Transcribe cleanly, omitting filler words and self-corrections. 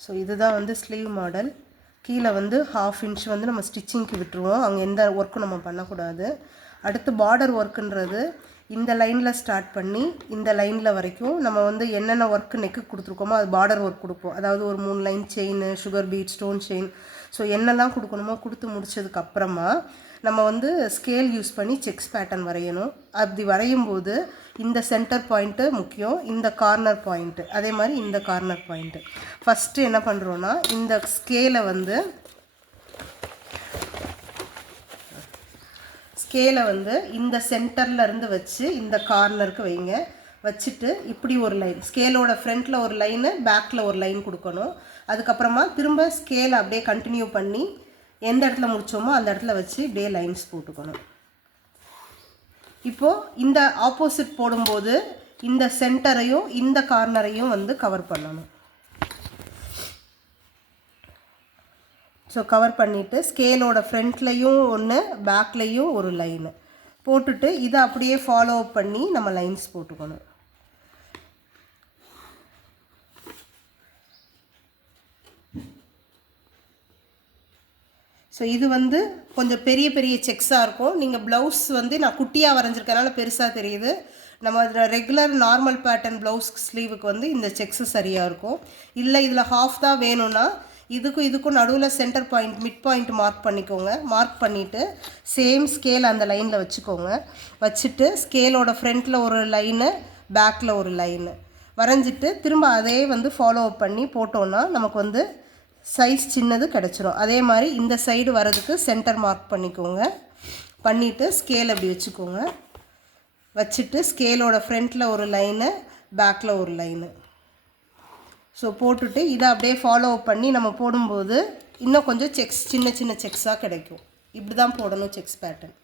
So இதுதான் வந்து sleeve model. கீழே வந்து 1/2 இன்ச் வந்து நம்ம ஸ்டிச்சிங்க்கு விட்டுருவோம், அங்கே எந்த ஒர்க்கும் நம்ம பண்ணக்கூடாது. அடுத்து பார்டர் ஒர்க்குன்றது இந்த லைனில் ஸ்டார்ட் பண்ணி இந்த லைனில் வரைக்கும் நம்ம வந்து என்னென்ன ஒர்க்கு நெக்கு கொடுத்துருக்கோமோ அது பார்டர் ஒர்க் கொடுப்போம். அதாவது ஒரு 3 line chain, sugar beat, stone chain, so என்னெல்லாம் கொடுக்கணுமோ கொடுத்து முடிச்சதுக்கப்புறமா நம்ம வந்து ஸ்கேல் யூஸ் பண்ணி செக்ஸ் பேட்டர்ன் வரையணும். அப்படி வரையும் போது இந்த சென்டர் பாயிண்ட்டு முக்கியம், இந்த கார்னர் பாயிண்ட்டு, அதே மாதிரி இந்த கார்னர் பாயிண்ட்டு. ஃபஸ்ட்டு என்ன பண்ணுறோன்னா இந்த ஸ்கேலை வந்து இந்த சென்டரில் இருந்து வச்சு இந்த கார்னருக்கு வைங்க. வச்சுட்டு இப்படி ஒரு லைன், ஸ்கேலோட ஃப்ரண்ட்டில் ஒரு லைனு, பேக்கில் ஒரு லைன் கொடுக்கணும். அதுக்கப்புறமா திரும்ப ஸ்கேலை அப்படியே கண்டினியூ பண்ணி எந்த இடத்துல முடித்தோமோ அந்த இடத்துல வச்சு இப்படியே லைன்ஸ் போட்டுக்கணும். இப்போது இந்த ஆப்போசிட் போடும்போது இந்த சென்டரையும் இந்த கார்னரையும் வந்து கவர் பண்ணணும். ஸோ கவர் பண்ணிவிட்டு ஸ்கேலோட ஃப்ரண்ட்லேயும் ஒன்று, பேக்லேயும் ஒரு லைனு போட்டுட்டு இதை அப்படியே ஃபாலோ அப் பண்ணி நம்ம லைன்ஸ் போட்டுக்கணும். ஸோ இது வந்து கொஞ்சம் பெரிய பெரிய செக்ஸாக இருக்கும். நீங்கள் ப்ளவுஸ் வந்து நான் குட்டியாக வரைஞ்சிருக்கனால பெருசாக தெரியுது. நம்ம ரெகுலர் நார்மல் பேட்டர்ன் ப்ளவுஸ் ஸ்லீவுக்கு வந்து இந்த செக்ஸு சரியாக இருக்கும். இல்லை இதில் ஹாஃப் தான் வேணும்னா இதுக்கும் நடுவில் centre point, mid point mark பண்ணிக்கோங்க. மார்க் பண்ணிவிட்டு சேம் ஸ்கேல் அந்த லைனில் வச்சுக்கோங்க. வச்சுட்டு ஸ்கேலோட ஃப்ரண்ட்டில் ஒரு லைனு, பேக்கில் ஒரு லைனு வரைஞ்சிட்டு திரும்ப அதே வந்து ஃபாலோ அப் பண்ணி போட்டோன்னா நமக்கு வந்து சைஸ் சின்னது கிடச்சிரும். அதே மாதிரி இந்த சைடு வரதுக்கு சென்டர் மார்க் பண்ணிக்கோங்க. பண்ணிவிட்டு ஸ்கேல் அப்படி வச்சுக்கோங்க. வச்சுட்டு ஸ்கேலோட ஃப்ரண்ட்டில் ஒரு லைனு, பேக்கில் ஒரு லைனு ஸோ போட்டுட்டு இதை அப்படியே ஃபாலோ அப் பண்ணி நம்ம போடும்போது இன்னும் கொஞ்சம் செக்ஸ் சின்ன சின்ன செக்ஸாக கிடைக்கும். இப்படி தான் போடணும் செக்ஸ் பேட்டர்ன்.